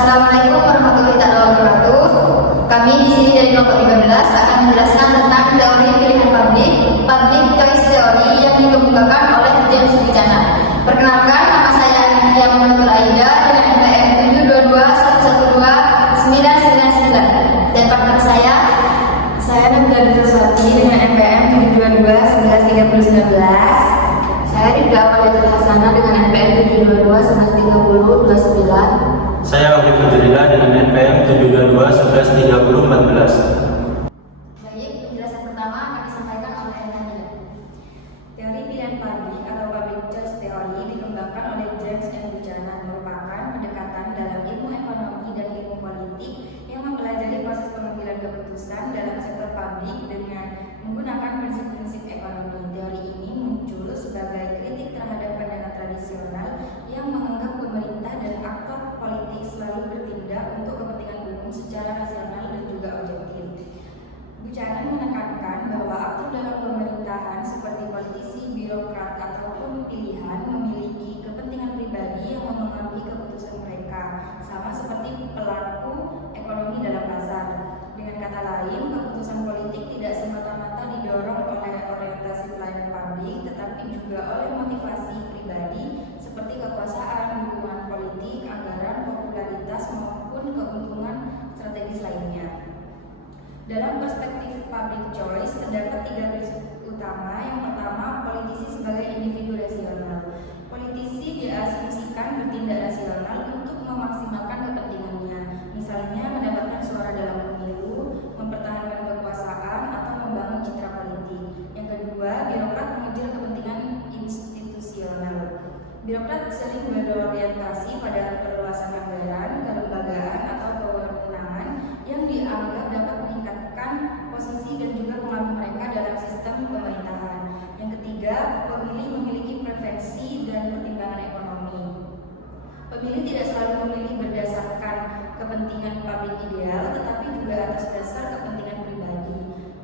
Assalamualaikum warahmatullahi wabarakatuh. Kami di sini dari kelompok 13 akan menjelaskan tentang teori pilihan public choice theory yang dikemukakan oleh James Buchanan. Perkenalkan, nama saya Anifia Muhammadul Aida dengan NPM 722112999 dan partner saya Nabila Bintuswati dengan NPM 722113019. Saya Ridha Awalidul Hasanah dengan NPM 722113029. Saya Wahid Fadlillah dengan NPM 722113014. Baik, penjelasan pertama akan disampaikan oleh Nabila. Teori pilihan publik atau public choice theory dikembangkan oleh James Buchanan, merupakan pendekatan dalam ilmu ekonomi dan ilmu politik yang mempelajari proses pengambilan keputusan dalam sektor publik dengan menggunakan prinsip-prinsip ekonomi. Teori ini muncul sebagai kritik terhadap pandangan tradisional yang menganggap pemerintah dan aktor politik selalu bertindak untuk kepentingan umum secara rasional dan juga objektif. Buchanan menekankan bahwa aktor dalam pemerintahan seperti politisi, birokrat, ataupun pilihan memiliki kepentingan pribadi yang mempengaruhi keputusan mereka, sama seperti pelaku ekonomi dalam pasar. Dengan kata lain, keputusan politik tidak semata-mata didorong oleh orientasi pelayanan publik, tetapi juga oleh motivasi pribadi seperti kekuasaan, dukungan politik, anggaran, popularitas, maupun keuntungan strategis lainnya. Dalam perspektif public choice, terdapat tiga prinsip utama. Yang pertama, politisi sebagai individu rasional. Politisi diasumsikan bertindak rasional untuk memaksimalkan kepentingannya, misalnya mendapatkan suara dalam pemilu, mempertahankan kekuasaan, atau membangun citra politik. Yang kedua, birokrat mengejar kepentingan institusional. Birokrat sering berorientasi pada perluasan anggaran, kelembagaan, atau kewenangan yang dianggap dapat meningkatkan posisi dan juga pengaruh mereka dalam sistem pemerintahan. Yang ketiga, pemilih memiliki preferensi dan pertimbangan ekonomi. Pemilih tidak selalu memilih berdasarkan kepentingan publik ideal, tetapi juga atas dasar kepentingan pribadi,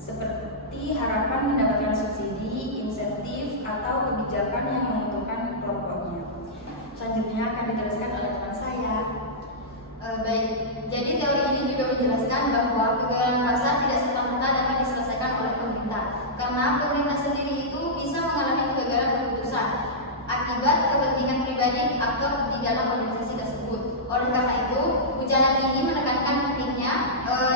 seperti harapan mendapatkan subsidi, insentif, atau kebijakan yang menguntungkan kelompoknya. Selanjutnya akan dijelaskan oleh teman saya. Baik, jadi teori ini juga menjelaskan bahwa kegagalan pasar tidak serta-merta dapat diselesaikan oleh pemerintah, karena pemerintah sendiri itu bisa mengalami kegagalan keputusan akibat kepentingan pribadi aktor di dalam organisasi tersebut. Oleh karena itu, Buchanan ini menekankan pentingnya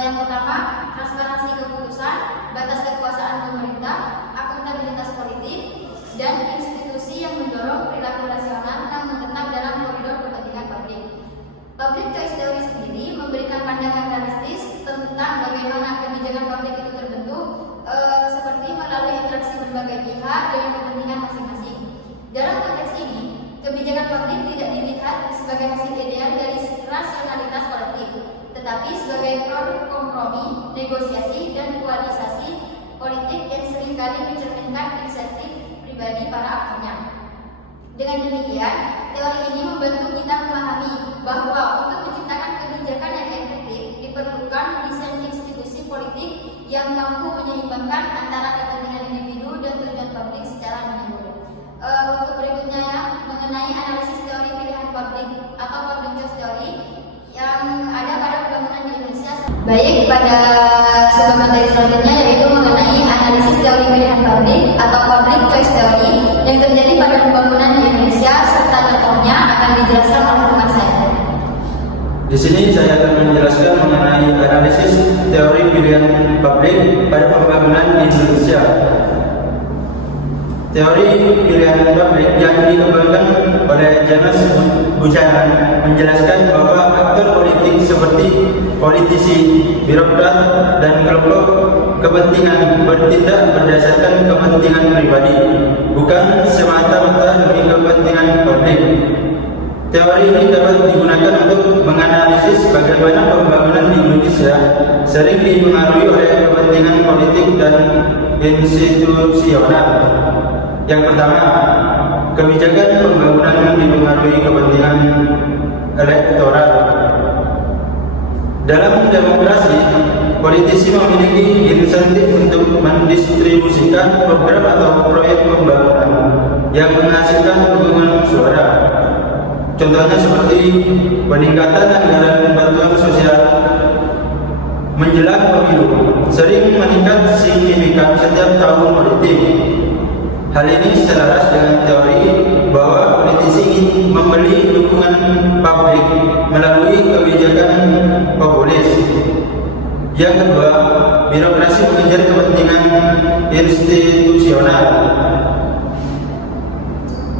yang pertama, transparansi keputusan, batas kekuasaan pemerintah, akuntabilitas politik, dan institusi yang mendorong perilaku rasional yang tetap dalam koridor kepentingan publik. Public choice theory sendiri memberikan pandangan realistis tentang bagaimana kebijakan publik itu terbentuk, seperti melalui interaksi berbagai pihak dengan kepentingan masing-masing. Dalam konteks ini, kebijakan publik tidak dilihat sebagai hasil ideal dari rasionalitas kolektif, tetapi sebagai produk kompromi, negosiasi, dan koalisasi politik yang seringkali mencerminkan inisiatif pribadi para aktornya. Dengan demikian, teori ini membantu kita memahami bahwa untuk menciptakan kebijakan yang efektif diperlukan desain institusi politik yang mampu menyeimbangkan antara kepentingan individu dan tujuan publik secara menyeluruh. Untuk berikutnya ya, mengenai analisis teori pilihan publik atau public choice theory yang ada pada pembangunan di Indonesia. Baik, pada materi selanjutnya yaitu mengenai analisis teori pilihan publik atau public choice theory yang terjadi pada pembangunan di Indonesia serta contohnya akan dijelaskan oleh teman saya. Di sini saya akan menjelaskan mengenai analisis teori pilihan publik pada pembangunan di Indonesia. Teori pilihan publik yang dikembangkan oleh James Buchanan menjelaskan bahwa aktor politik seperti politisi, birokrat, dan kelompok kepentingan bertindak berdasarkan kepentingan pribadi, bukan semata-mata demi kepentingan publik. Teori ini dapat digunakan untuk menganalisis bagaimana pembangunan di Indonesia sering dipengaruhi oleh kepentingan politik dan institusional. Yang pertama, kebijakan pembangunan dipengaruhi kepentingan elektoral. Dalam demokrasi, politisi memiliki insentif untuk mendistribusikan program atau proyek pembangunan yang menghasilkan dukungan suara. Contohnya seperti peningkatan anggaran bantuan sosial menjelang pemilu sering meningkat signifikan setiap tahun politik. Hal ini selaras dengan teori bahwa politisi ingin membeli dukungan publik melalui kebijakan populis. Yang kedua, birokrasi mengejar kepentingan institusional.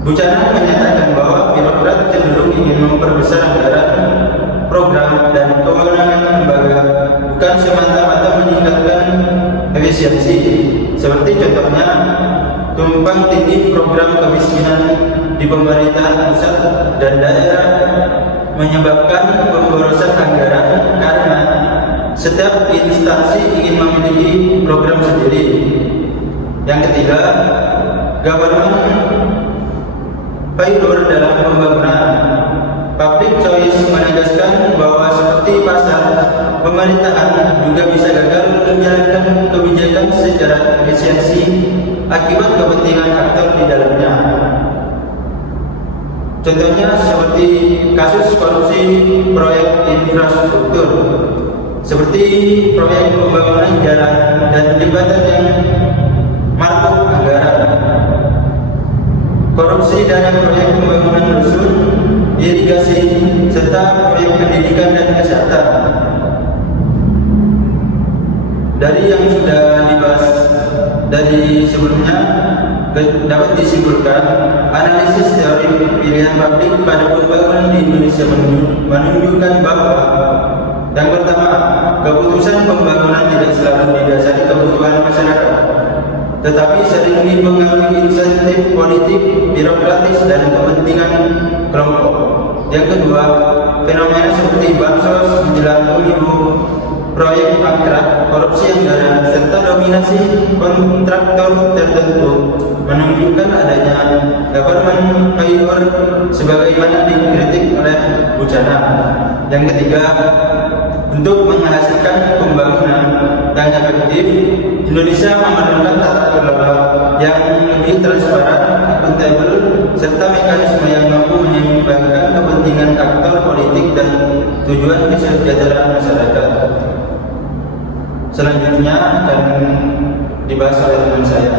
Buchanan menyatakan bahwa birokrat cenderung ingin memperbesar anggaran, program, dan kewenangan lembaga, bukan semata-mata meningkatkan efisiensi. Seperti contohnya, tumpang tindih program kemiskinan di pemerintahan pusat dan daerah menyebabkan pemborosan anggaran karena setiap instansi ingin memiliki program sendiri. Yang ketiga, government failure dalam pembangunan. Public choice menegaskan bahwa seperti pasar, pemerintahan juga bisa gagal menjalankan kebijakan secara efisiensi akibat kepentingan aktor di dalamnya. Contohnya seperti kasus korupsi proyek infrastruktur, seperti proyek pembangunan jalan dan jembatan yang markup anggaran, korupsi dana proyek pembangunan dusun, irigasi, serta proyek pendidikan dan kesehatan. Dari yang sudah dibahas dari sebelumnya, dapat disimpulkan analisis teori pilihan publik pada pembangunan di Indonesia menunjukkan bahwa yang pertama, keputusan pembangunan tidak selalu didasari kebutuhan masyarakat, tetapi sering dipengaruhi insentif politik, birokratis, dan kepentingan kelompok. Yang kedua, fenomena seperti bansos menjelang pemilu, proyek mangkrak, korupsi anggaran, serta dominasi kontraktor tertentu menunjukkan adanya government failure sebagaimana dikritik oleh Buchanan. Yang ketiga, untuk menghasilkan pembangunan yang efektif, Indonesia memerlukan tata kelola yang lebih transparan, akuntabel, serta mekanisme yang mampu menyeimbangkan kepentingan aktor politik dan tujuan kesejahteraan masyarakat. Selanjutnya akan dibahas oleh teman saya.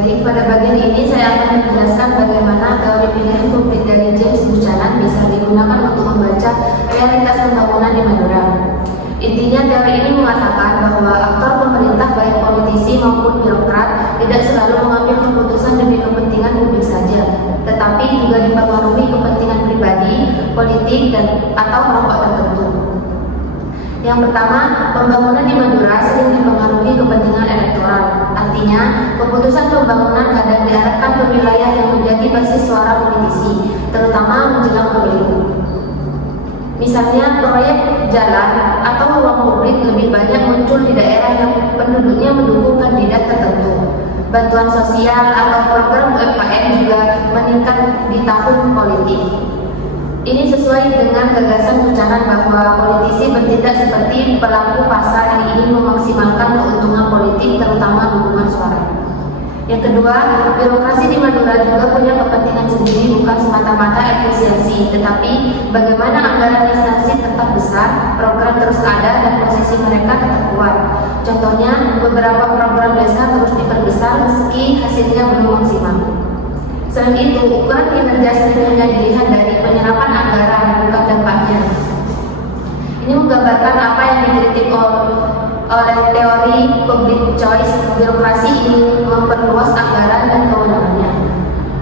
Baik, pada bagian ini saya akan menjelaskan bagaimana teori pilihan publik dari James Buchanan bisa digunakan untuk membaca realitas pembangunan di Madura. Intinya, teori ini mengatakan bahwa aktor pemerintah baik politisi maupun birokrat tidak selalu mengambil keputusan demi kepentingan publik saja, tetapi juga dipengaruhi kepentingan pribadi, politik, dan atau kelompok tertentu. Yang pertama, pembangunan di Madura sering dipengaruhi kepentingan elektoral. Artinya, keputusan pembangunan kadang diarahkan ke wilayah yang menjadi basis suara politisi, terutama menjelang pemilu. Misalnya, proyek jalan atau ruang publik lebih banyak muncul di daerah yang penduduknya mendukung kandidat tertentu. Bantuan sosial atau program UMKM juga meningkat di tahun politik. Ini sesuai dengan gagasan Buchanan bahwa politisi bertindak seperti pelaku pasar yang ingin memaksimalkan keuntungan politik, terutama dukungan suara. Yang kedua, birokrasi di Madura juga punya kepentingan sendiri, bukan semata-mata efisiensi, tetapi bagaimana anggaran instansi tetap besar, program terus ada, dan posisi mereka tetap kuat. Contohnya, beberapa program desa terus diperbesar meski hasilnya belum maksimal. Selain itu, ukuran kinerja sering hanya dilihat dari penyerapan anggaran, bukan dampaknya. Ini menggambarkan apa yang dikritik oleh teori public choice. Birokrasi ingin memperluas anggaran dan kewenangannya.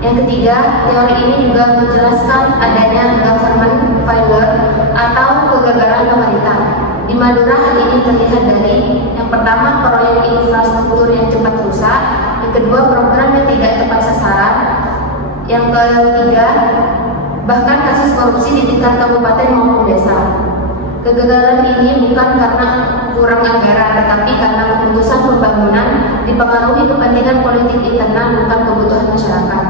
Yang ketiga, teori ini juga menjelaskan adanya government failure atau kegagalan pemerintah. Di Madura hal ini terlihat dari yang pertama, proyek infrastruktur yang cepat rusak, yang kedua, program yang tidak tepat sasaran, yang ketiga, bahkan kasus korupsi di tingkat kabupaten maupun desa. Kegagalan ini bukan karena kurang anggaran, tetapi karena keputusan pembangunan dipengaruhi kepentingan politik internal, bukan kebutuhan masyarakat.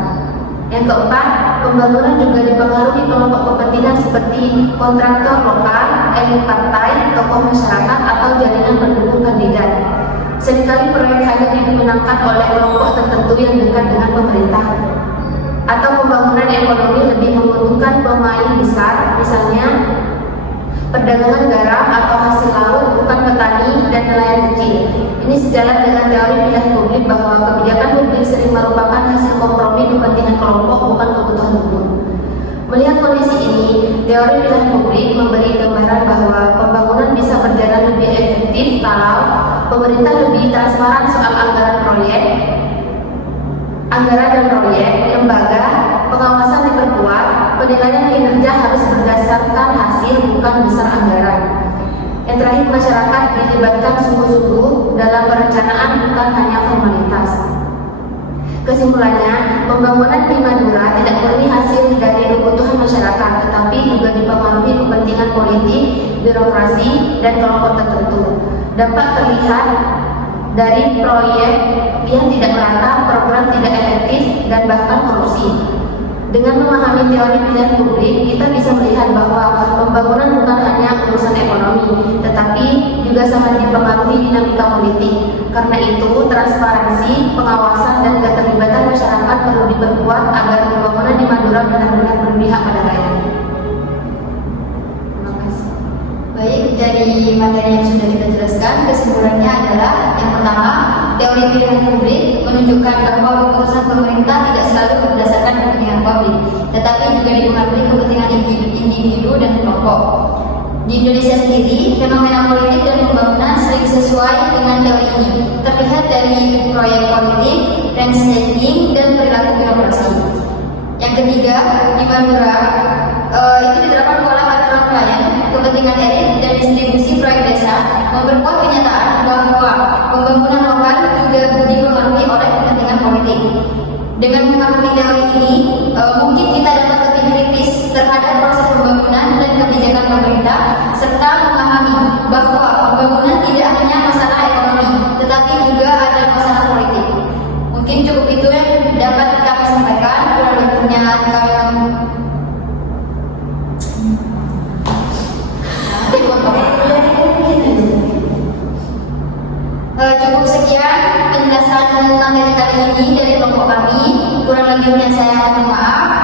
Yang keempat, pembangunan juga dipengaruhi kelompok kepentingan seperti kontraktor lokal, elit partai, tokoh masyarakat, atau jaringan pendukung kandidat. Seringkali proyek hanya dimenangkan oleh kelompok tertentu yang dekat dengan pemerintah, atau pembangunan ekonomi lebih menguntungkan pemain besar, misalnya perdagangan garam atau hasil laut, bukan petani dan nelayan kecil. Ini sejalan dengan teori pilihan publik bahwa kebijakan publik sering merupakan hasil kompromi kepentingan kelompok, bukan kebutuhan umum. Melihat kondisi ini, teori pilihan publik memberi gambaran bahwa pembangunan bisa berjalan lebih efektif kalau pemerintah lebih transparan soal anggaran dan proyek, lembaga pengawasan diperkuat, penilaian kinerja harus berdasarkan hasil bukan besar anggaran. Yang terakhir, masyarakat dilibatkan sungguh-sungguh dalam perencanaan, bukan hanya formalitas. Kesimpulannya, pembangunan di Madura tidak murni hasil dari kebutuhan masyarakat, tetapi juga dipengaruhi kepentingan politik, birokrasi, dan kelompok tertentu. Dampak terlihat dari proyek yang tidak merata, program tidak efektif, dan bahkan korupsi. Dengan memahami teori pilihan publik, kita bisa melihat bahwa pembangunan bukan hanya urusan ekonomi, tetapi juga sangat dipengaruhi dinamika politik. Karena itu, transparansi, pengawasan, dan keterlibatan masyarakat perlu diperkuat agar pembangunan di Madura benar-benar berpihak pada rakyat. Terima kasih. Baik, dari materi yang sudah kita jelaskan, kesimpulannya adalah yang pertama, teori pilihan publik menunjukkan bahwa keputusan pemerintah tidak selalu berdasarkan kepentingan publik, tetapi juga dipengaruhi kepentingan individu dan kelompok. Di Indonesia sendiri, fenomena politik dan pembangunan sering sesuai dengan teori ini, terlihat dari proyek politik, range setting, dan perilaku birokrasi. Yang ketiga, di Madura, itu diterapkan pola aturan klien, kepentingan elit, dan distribusi proyek desa, memperkuat kenyataan bahwa pembangunan lokal juga dipengaruhi oleh kepentingan politik. Dengan memahami teori ini, mungkin kita dapat lebih kritis terhadap proses pembangunan dan kebijakan pemerintah, serta memahami bahwa pembangunan tidak hanya masalah ekonomi, tetapi juga ada masalah politik. Mungkin cukup itu yang dapat kami sampaikan. Kurang lebihnya kami cukup sekian penjelasan materi kali ini dari kelompok kami. Kurang lebihnya saya mohon maaf.